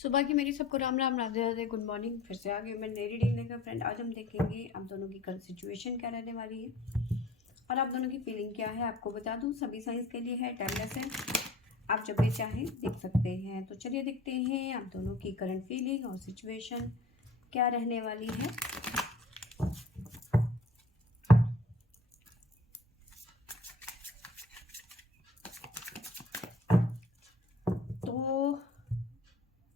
सुबह की मेरी सबको राम राम, राधे राधे, गुड मॉर्निंग। फिर से आ गई मैं नई रीडिंग लेकर। फ्रेंड, आज हम देखेंगे आप दोनों की करंट सिचुएशन क्या रहने वाली है और आप दोनों की फीलिंग क्या है। आपको बता दूं, सभी साइंस के लिए है टाइमलेस है, आप जब भी चाहें देख सकते हैं। तो चलिए देखते हैं आप दोनों की करंट फीलिंग और सिचुएशन क्या रहने वाली है। तो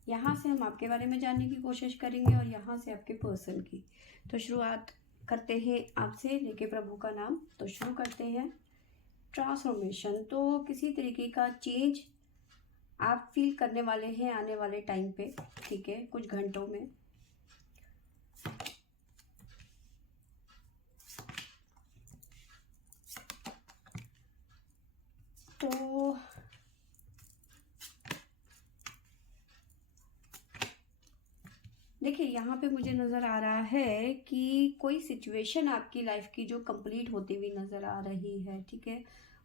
यहाँ से हम आपके बारे में जानने की कोशिश करेंगे और यहाँ से आपके पर्सन की। तो शुरुआत करते हैं आपसे लेके प्रभु का नाम। तो शुरू करते हैं ट्रांसफॉर्मेशन। तो किसी तरीके का चेंज आप फील करने वाले हैं आने वाले टाइम पे, ठीक है, कुछ घंटों में। तो देखिए, यहाँ पे मुझे नज़र आ रहा है कि कोई सिचुएशन आपकी लाइफ की जो कंप्लीट होती हुई नज़र आ रही है, ठीक है।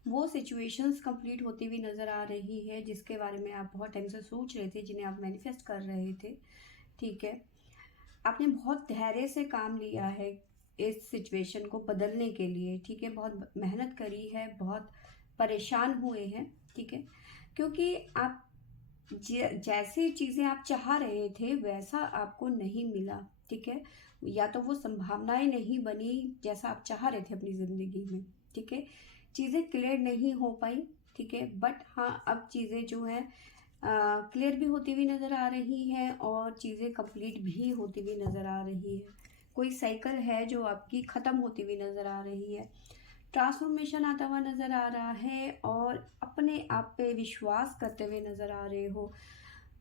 वो सिचुएशंस कंप्लीट होती हुई नज़र आ रही है जिसके बारे में आप बहुत टाइम से सोच रहे थे, जिन्हें आप मैनिफेस्ट कर रहे थे, ठीक है। आपने बहुत धैर्य से काम लिया है इस सिचुएशन को बदलने के लिए, ठीक है। बहुत मेहनत करी है, बहुत परेशान हुए हैं, ठीक है, क्योंकि आप जैसी चीज़ें आप चाह रहे थे वैसा आपको नहीं मिला, ठीक है। या तो वो संभावनाएं नहीं बनी जैसा आप चाह रहे थे अपनी ज़िंदगी में, ठीक है। चीज़ें क्लियर नहीं हो पाई, ठीक है। बट हाँ, अब चीज़ें जो है क्लियर भी होती हुई नज़र आ रही है और चीज़ें कंप्लीट भी होती हुई नज़र आ रही है। कोई साइकिल है जो आपकी ख़त्म होती हुई नज़र आ रही है। ट्रांसफॉर्मेशन आता हुआ नज़र आ रहा है और अपने आप पे विश्वास करते हुए नज़र आ रहे हो,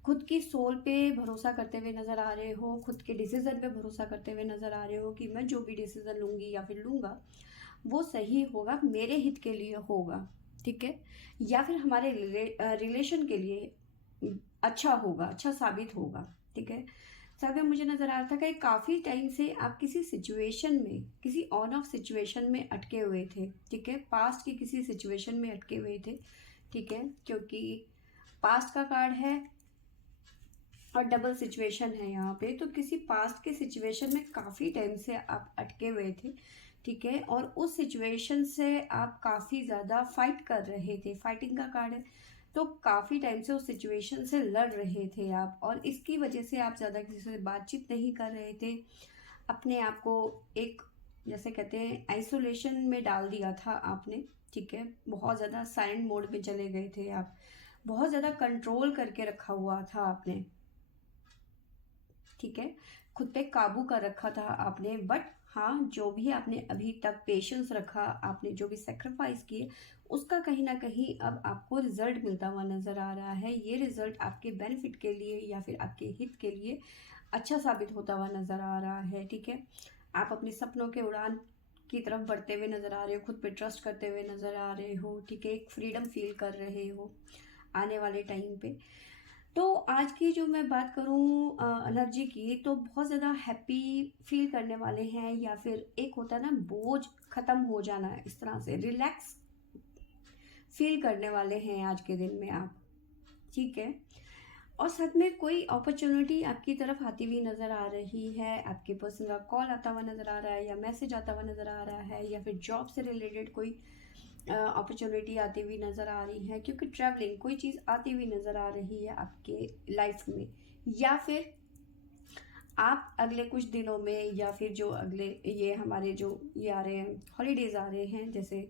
खुद की सोल पे भरोसा करते हुए नज़र आ रहे हो, खुद के डिसीज़न पे भरोसा करते हुए नज़र आ रहे हो कि मैं जो भी डिसीज़न लूँगी या फिर लूँगा वो सही होगा, मेरे हित के लिए होगा, ठीक है, या फिर हमारे रिलेशन के लिए अच्छा होगा, अच्छा साबित होगा, ठीक है। साथ में मुझे नज़र आ रहा था कि काफ़ी टाइम से आप किसी सिचुएशन में, किसी ऑन ऑफ सिचुएशन में अटके हुए थे, ठीक है। पास्ट की किसी सिचुएशन में अटके हुए थे, ठीक है, क्योंकि पास्ट का कार्ड है और डबल सिचुएशन है यहाँ पे। तो किसी पास्ट के सिचुएशन में काफ़ी टाइम से आप अटके हुए थे, ठीक है, और उस सिचुएशन से आप काफ़ी ज़्यादा फाइट कर रहे थे, फाइटिंग का कार्ड है। तो काफ़ी टाइम से उस सिचुएशन से लड़ रहे थे आप और इसकी वजह से आप ज़्यादा किसी से बातचीत नहीं कर रहे थे। अपने आप को एक, जैसे कहते हैं, आइसोलेशन में डाल दिया था आपने, ठीक है। बहुत ज़्यादा साइलेंट मोड पे चले गए थे आप, बहुत ज़्यादा कंट्रोल करके रखा हुआ था आपने, ठीक है, खुद पे काबू कर रखा था आपने। बट हाँ, जो भी आपने अभी तक पेशेंस रखा, आपने जो भी सेक्रीफाइस किए, उसका कहीं ना कहीं अब आपको रिजल्ट मिलता हुआ नज़र आ रहा है। ये रिजल्ट आपके बेनिफिट के लिए या फिर आपके हित के लिए अच्छा साबित होता हुआ नज़र आ रहा है, ठीक है। आप अपने सपनों के उड़ान की तरफ बढ़ते हुए नज़र आ रहे हो, खुद पे ट्रस्ट करते हुए नज़र आ रहे हो, ठीक है, एक फ्रीडम फील कर रहे हो आने वाले टाइम पे। तो आज की जो मैं बात करूँ एनर्जी की, तो बहुत ज़्यादा हैप्पी फील करने वाले हैं, या फिर एक होता है ना, बोझ खत्म हो जाना है, इस तरह से रिलैक्स फील करने वाले हैं आज के दिन में आप, ठीक है। और साथ में कोई अपॉर्चुनिटी आपकी तरफ आती हुई नज़र आ रही है, आपके पर्सन का कॉल आता हुआ नज़र आ रहा है या मैसेज आता हुआ नज़र आ रहा है, या फिर जॉब से रिलेटेड कोई अपॉर्चुनिटी आती हुई नज़र आ रही है, क्योंकि ट्रैवलिंग कोई चीज़ आती हुई नज़र आ रही है आपके लाइफ में। या फिर आप अगले कुछ दिनों में, या फिर जो अगले, ये हमारे जो ये आ रहे हैं हॉलीडेज आ रहे हैं, जैसे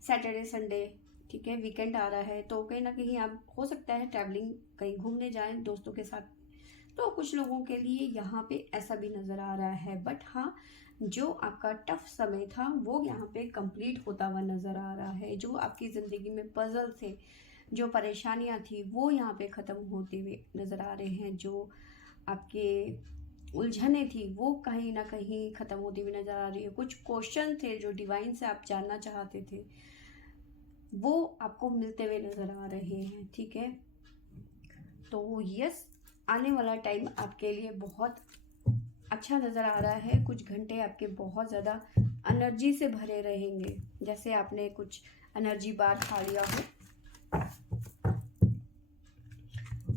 सैटरडे संडे, ठीक है, वीकेंड आ रहा है, तो कहीं ना कहीं आप, हो सकता है, ट्रैवलिंग कहीं घूमने जाएं दोस्तों के साथ। तो कुछ लोगों के लिए यहाँ पे ऐसा भी नज़र आ रहा है। बट हाँ, जो आपका टफ समय था वो यहाँ पे कंप्लीट होता हुआ नज़र आ रहा है। जो आपकी ज़िंदगी में पजल थे, जो परेशानियाँ थी, वो यहाँ पे ख़त्म होते हुए नज़र आ रहे हैं। जो आपके उलझने थी वो कहीं ना कहीं ख़त्म होती हुई नज़र आ रही है। कुछ क्वेश्चन थे जो डिवाइन से आप जानना चाहते थे, वो आपको मिलते हुए नज़र आ रहे हैं, ठीक है। तो यस, आने वाला टाइम आपके लिए बहुत अच्छा नज़र आ रहा है। कुछ घंटे आपके बहुत ज़्यादा एनर्जी से भरे रहेंगे, जैसे आपने कुछ एनर्जी बार खा लिया हो।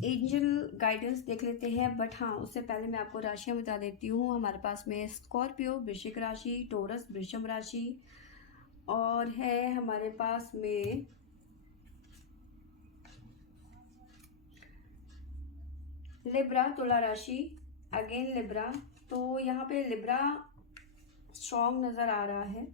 एंजल गाइडेंस देख लेते हैं, बट हाँ उससे पहले मैं आपको राशियाँ बता देती हूँ। हमारे पास में स्कॉर्पियो वृश्चिक राशि, टोरस वृषभ राशि, और है हमारे पास में लिब्रा तुला राशि, अगेन लिब्रा। तो यहाँ पे लिब्रा स्ट्रॉन्ग नज़र आ रहा है।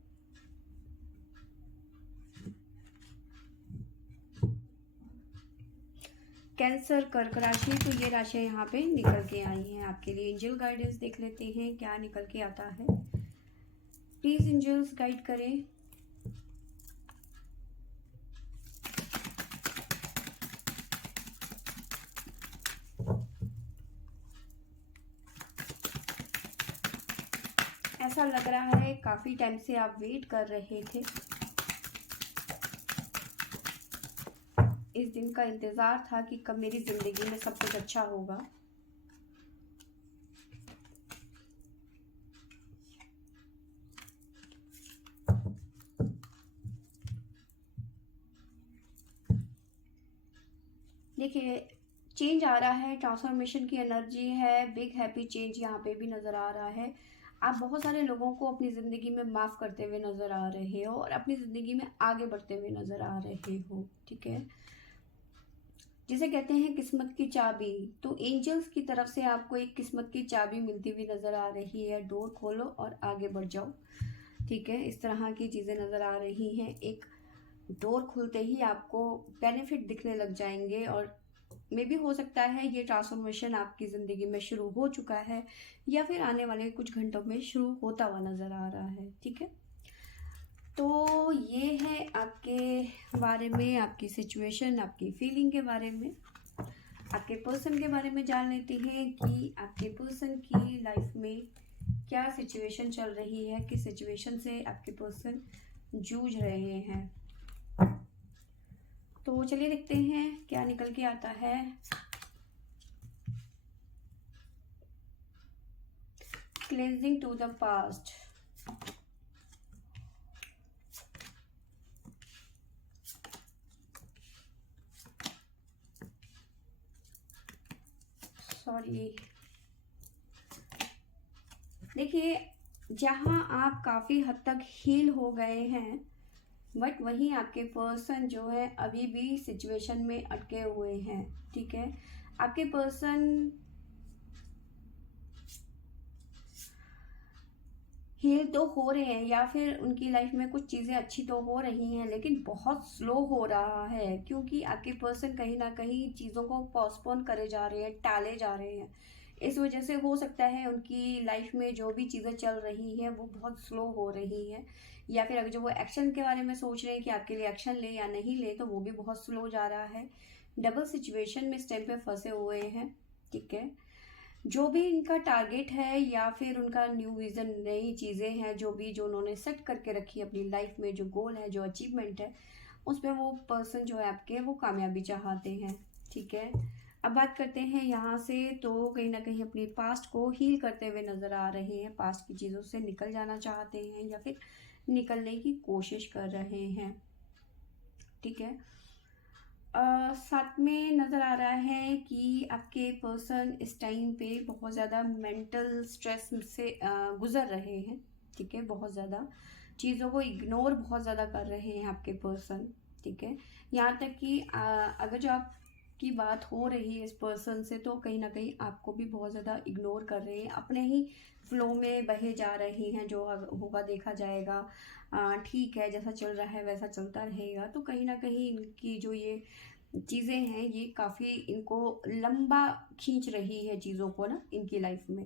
कैंसर कर्क राशि, तो ये राशियाँ यहाँ पे निकल के आई हैं आपके लिए। एंजल गाइडेंस देख लेते हैं क्या निकल के आता है। प्लीज एंजल्स गाइड करें। ऐसा लग रहा है काफी टाइम से आप वेट कर रहे थे, इस दिन का इंतजार था कि कब मेरी जिंदगी में सब कुछ अच्छा होगा। देखिए चेंज आ रहा है, ट्रांसफॉर्मेशन की एनर्जी है, बिग हैप्पी चेंज यहाँ पे भी नजर आ रहा है। आप बहुत सारे लोगों को अपनी ज़िंदगी में माफ़ करते हुए नज़र आ रहे हो और अपनी ज़िंदगी में आगे बढ़ते हुए नज़र आ रहे हो, ठीक है। जिसे कहते हैं किस्मत की चाबी, तो एंजल्स की तरफ से आपको एक किस्मत की चाबी मिलती हुई नज़र आ रही है। डोर खोलो और आगे बढ़ जाओ, ठीक है। इस तरह की चीज़ें नज़र आ रही हैं। एक डोर खुलते ही आपको बेनिफिट दिखने लग जाएंगे और मे भी हो सकता है ये ट्रांसफॉर्मेशन आपकी ज़िंदगी में शुरू हो चुका है या फिर आने वाले कुछ घंटों में शुरू होता हुआ नज़र आ रहा है, ठीक है। तो ये है आपके बारे में, आपकी सिचुएशन, आपकी फीलिंग के बारे में। आपके पर्सन के बारे में जान लेते हैं कि आपके पर्सन की लाइफ में क्या सिचुएशन चल रही है, किस सिचुएशन से आपके पर्सन जूझ रहे हैं। तो चलिए देखते हैं क्या निकल के आता है। Clinging to the past, sorry. देखिए जहाँ आप काफ़ी हद तक हील हो गए हैं, बट वहीं आपके पर्सन जो है अभी भी सिचुएशन में अटके हुए हैं, ठीक है। आपके पर्सन हील तो हो रहे हैं या फिर उनकी लाइफ में कुछ चीज़ें अच्छी तो हो रही हैं, लेकिन बहुत स्लो हो रहा है, क्योंकि आपके पर्सन कहीं ना कहीं चीज़ों को पोस्टपोन करे जा रहे हैं, टाले जा रहे हैं। इस वजह से हो सकता है उनकी लाइफ में जो भी चीज़ें चल रही हैं वो बहुत स्लो हो रही हैं, या फिर अगर जो वो एक्शन के बारे में सोच रहे हैं कि आपके लिए एक्शन ले या नहीं ले, तो वो भी बहुत स्लो जा रहा है। डबल सिचुएशन में इस टाइम पे फंसे हुए हैं, ठीक है। जो भी इनका टारगेट है या फिर उनका न्यू विजन, नई चीज़ें हैं जो उन्होंने सेट करके रखी है अपनी लाइफ में, जो गोल है, जो अचीवमेंट है, उसमें वो पर्सन जो है आपके वो कामयाबी चाहते हैं, ठीक है। अब बात करते हैं यहाँ से, तो कहीं ना कहीं अपनी पास्ट को हील करते हुए नज़र आ रहे हैं, पास्ट की चीज़ों से निकल जाना चाहते हैं या फिर निकलने की कोशिश कर रहे हैं, ठीक है। साथ में नज़र आ रहा है कि आपके पर्सन इस टाइम पे बहुत ज़्यादा मेंटल स्ट्रेस से गुज़र रहे हैं, ठीक है। बहुत ज़्यादा चीज़ों को इग्नोर बहुत ज़्यादा कर रहे हैं आपके पर्सन, ठीक है। यहाँ तक कि अगर जो आपकी बात हो रही है इस पर्सन से, तो कहीं ना कहीं आपको भी बहुत ज़्यादा इग्नोर कर रहे हैं, अपने ही फ्लो में बहे जा रही हैं। जो होगा देखा जाएगा, ठीक है, जैसा चल रहा है वैसा चलता रहेगा। तो कहीं ना कहीं इनकी जो ये चीज़ें हैं ये काफ़ी इनको लंबा खींच रही है चीज़ों को ना इनकी लाइफ में।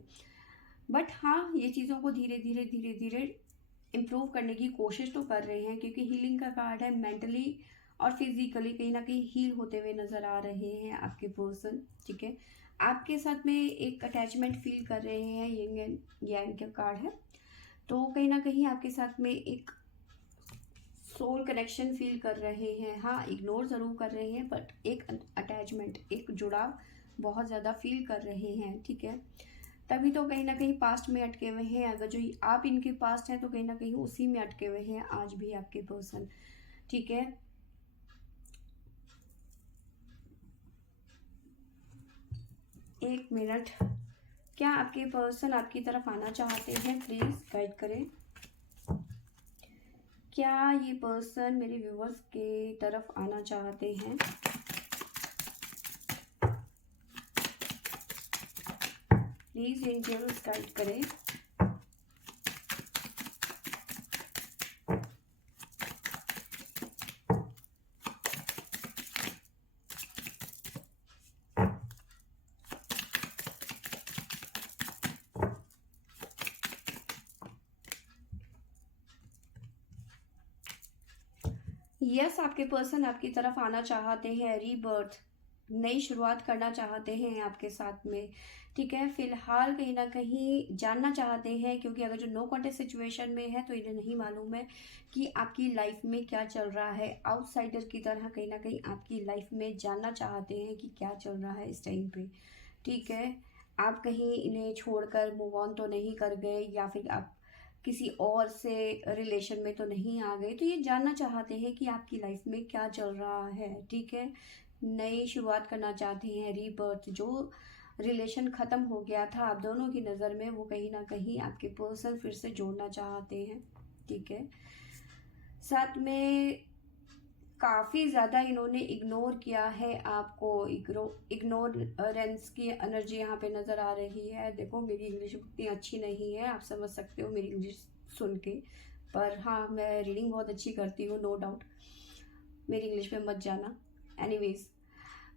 बट हाँ ये चीज़ों को धीरे धीरे धीरे धीरे इम्प्रूव करने की कोशिश तो कर रहे हैं, क्योंकि हीलिंग का कार्ड है। मेंटली और फिजिकली कहीं ना कहीं हील होते हुए नज़र आ रहे हैं आपके पर्सन, ठीक है। आपके साथ में एक अटैचमेंट फील कर रहे हैं, यिंग एंड यांग का कार्ड है। तो कहीं ना कहीं आपके साथ में एक सोल कनेक्शन फील कर रहे हैं। हाँ इग्नोर ज़रूर कर रहे हैं, बट एक अटैचमेंट, एक जुड़ाव बहुत ज़्यादा फील कर रहे हैं, ठीक है। तभी तो कहीं ना कहीं पास्ट में अटके हुए हैं। अगर जो आप इनके पास्ट हैं तो कहीं ना कहीं उसी में अटके हुए हैं आज भी आपके पर्सन, ठीक है। एक मिनट, क्या आपके पर्सन आपकी तरफ आना चाहते हैं? प्लीज़ गाइड करें। क्या ये पर्सन मेरे व्यूवर्स के तरफ आना चाहते हैं? प्लीज़ एंजल्स गाइड करें। यस, आपके पर्सन आपकी तरफ आना चाहते हैं, रीबर्थ, नई शुरुआत करना चाहते हैं आपके साथ में, ठीक है। फिलहाल कहीं ना कहीं जानना चाहते हैं, क्योंकि अगर जो नो कॉन्टेक्ट सिचुएशन में है तो इन्हें नहीं मालूम है कि आपकी लाइफ में क्या चल रहा है। आउटसाइडर की तरह कहीं ना कहीं आपकी लाइफ में जानना चाहते हैं कि क्या चल रहा है इस टाइम पे, ठीक है। आप कहीं इन्हें छोड़कर मूव ऑन तो नहीं कर गए, या फिर आप किसी और से रिलेशन में तो नहीं आ गए। तो ये जानना चाहते हैं कि आपकी लाइफ में क्या चल रहा है, ठीक है। नई शुरुआत करना चाहते हैं, रीबर्थ। जो रिलेशन ख़त्म हो गया था आप दोनों की नज़र में, वो कहीं ना कहीं आपके पर्सन फिर से जोड़ना चाहते हैं, ठीक है। साथ में काफ़ी ज़्यादा इन्होंने इग्नोर किया है आपको, इग्नोरेंस की एनर्जी यहाँ पे नज़र आ रही है। देखो, मेरी इंग्लिश उतनी अच्छी नहीं है, आप समझ सकते हो मेरी इंग्लिश सुन के, पर हाँ, मैं रीडिंग बहुत अच्छी करती हूँ, नो डाउट, मेरी इंग्लिश में मत जाना। एनीवेज,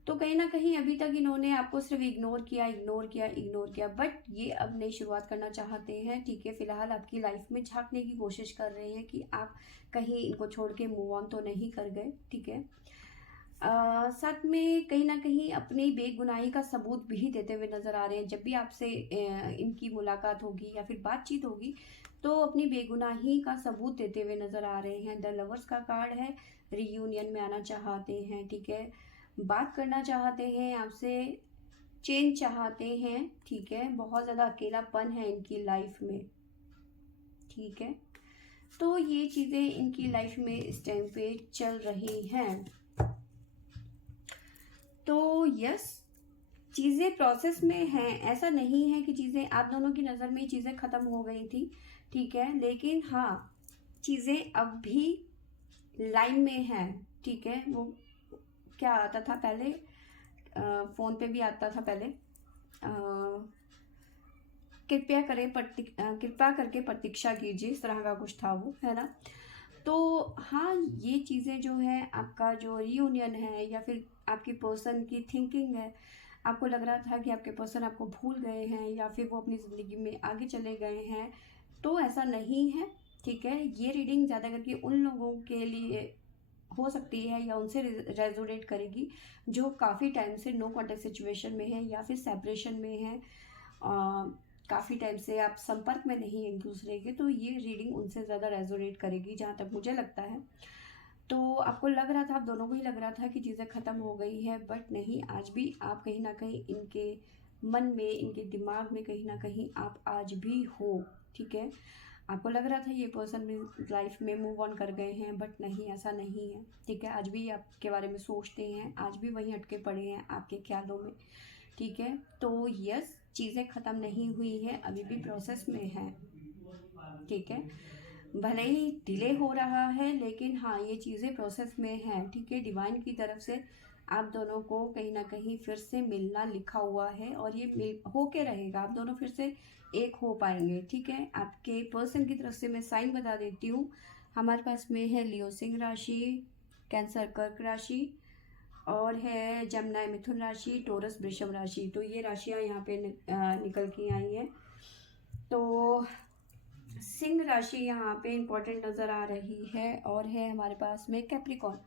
तो कहीं ना कहीं अभी तक इन्होंने आपको सिर्फ इग्नोर किया, इग्नोर किया, इग्नोर किया, बट ये अब नई शुरुआत करना चाहते हैं, ठीक है। फिलहाल आपकी लाइफ में झांकने की कोशिश कर रहे हैं कि आप कहीं इनको छोड़ के मूव ऑन तो नहीं कर गए, ठीक है। साथ में कहीं ना कहीं अपनी बेगुनाही का सबूत भी देते हुए नजर आ रहे हैं। जब भी आपसे इनकी मुलाकात होगी या फिर बातचीत होगी, तो अपनी बेगुनाही का सबूत देते हुए नजर आ रहे हैं। द लवर्स का कार्ड है, रियूनियन में आना चाहते हैं, ठीक है। बात करना चाहते हैं आपसे, चेंज चाहते हैं, ठीक है। बहुत ज़्यादा अकेलापन है इनकी लाइफ में, ठीक है। तो ये चीज़ें इनकी लाइफ में इस टाइम पे चल रही हैं। तो यस, चीज़ें प्रोसेस में हैं, ऐसा नहीं है कि चीज़ें आप दोनों की नज़र में चीज़ें ख़त्म हो गई थी, ठीक है। लेकिन हाँ, चीज़ें अब भी लाइन में हैं, ठीक है। वो क्या आता था पहले, फ़ोन पे भी आता था पहले, कृपया करके प्रतीक्षा कीजिए, इस तरह का कुछ था वो, है ना। तो हाँ, ये चीज़ें जो है, आपका जो रियूनियन है या फिर आपकी पर्सन की थिंकिंग है, आपको लग रहा था कि आपके पर्सन आपको भूल गए हैं या फिर वो अपनी ज़िंदगी में आगे चले गए हैं, तो ऐसा नहीं है, ठीक है। ये रीडिंग ज़्यादा करके उन लोगों के लिए हो सकती है या उनसे रेजोनेट करेगी जो काफ़ी टाइम से नो कॉन्टेक्ट सिचुएशन में है या फिर सेपरेशन में है, काफ़ी टाइम से आप संपर्क में नहीं हैं एक दूसरे के। तो ये रीडिंग उनसे ज़्यादा रेजोनेट करेगी, जहाँ तक मुझे लगता है। तो आपको लग रहा था, आप दोनों को ही लग रहा था कि चीज़ें ख़त्म हो गई है, बट नहीं, आज भी आप कहीं ना कहीं इनके मन में, इनके दिमाग में कहीं ना कहीं आप आज भी हो, ठीक है। आपको लग रहा था ये पर्सन भी लाइफ में मूव ऑन कर गए हैं, बट नहीं, ऐसा नहीं है, ठीक है। आज भी आपके बारे में सोचते हैं, आज भी वहीं अटके पड़े हैं आपके ख्यालों में, ठीक है। तो यस, चीज़ें ख़त्म नहीं हुई हैं, अभी भी प्रोसेस में है, ठीक है। भले ही डिले हो रहा है, लेकिन हाँ, ये चीज़ें प्रोसेस में हैं, ठीक है। डिवाइन की तरफ से आप दोनों को कहीं ना कहीं फिर से मिलना लिखा हुआ है, और ये मिल हो के रहेगा, आप दोनों फिर से एक हो पाएंगे, ठीक है। आपके पर्सन की तरफ से मैं साइन बता देती हूँ। हमारे पास में है लियो सिंह राशि, कैंसर कर्क राशि, और है जमुना मिथुन राशि, टोरस वृषभ राशि। तो ये राशियाँ यहाँ पे निकल के आई हैं। तो सिंह राशि यहाँ पे इम्पोर्टेंट नज़र आ रही है, और है हमारे पास में कैप्रिकॉर्न,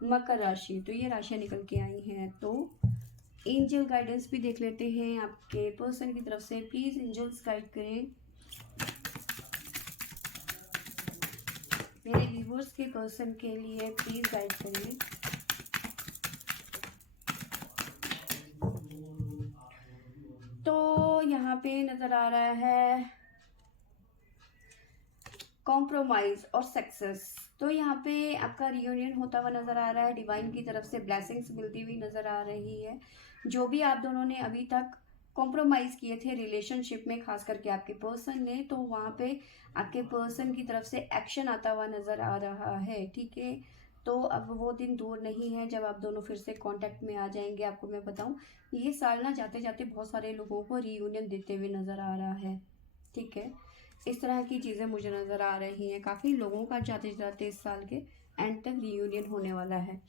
मकर राशि। तो ये राशियाँ निकल के आई हैं। तो एंजल गाइडेंस भी देख लेते हैं आपके पर्सन की तरफ से। प्लीज़ एंजल्स गाइड करें मेरे व्यूअर्स के पर्सन के लिए, प्लीज़ गाइड करें। तो यहाँ पे नज़र आ रहा है कॉम्प्रोमाइज़ और सक्सेस। तो यहाँ पे आपका रियूनियन होता हुआ नज़र आ रहा है, डिवाइन की तरफ से ब्लेसिंग्स मिलती हुई नज़र आ रही है। जो भी आप दोनों ने अभी तक कॉम्प्रोमाइज़ किए थे रिलेशनशिप में, खास करके आपके पर्सन ने, तो वहाँ पे आपके पर्सन की तरफ से एक्शन आता हुआ नज़र आ रहा है, ठीक है। तो अब वो दिन दूर नहीं है जब आप दोनों फिर से कांटेक्ट में आ जाएंगे। आपको मैं बताऊं, ये साल ना जाते जाते बहुत सारे लोगों को रीयूनियन देते हुए नज़र आ रहा है, ठीक है। इस तरह की चीज़ें मुझे नज़र आ रही हैं। काफ़ी लोगों का जाते जाते इस साल के एंड तक रीयूनियन होने वाला है,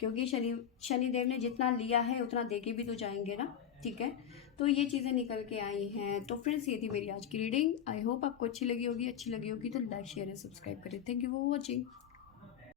क्योंकि शनिदेव ने जितना लिया है उतना दे के भी तो जाएंगे ना, ठीक है। तो ये चीज़ें निकल के आई हैं। तो फ्रेंड्स, ये थी मेरी आज की रीडिंग। आई होप आपको अच्छी लगी होगी। अच्छी लगी होगी तो लाइक शेयर एंड सब्सक्राइब करें। Thank you for watching.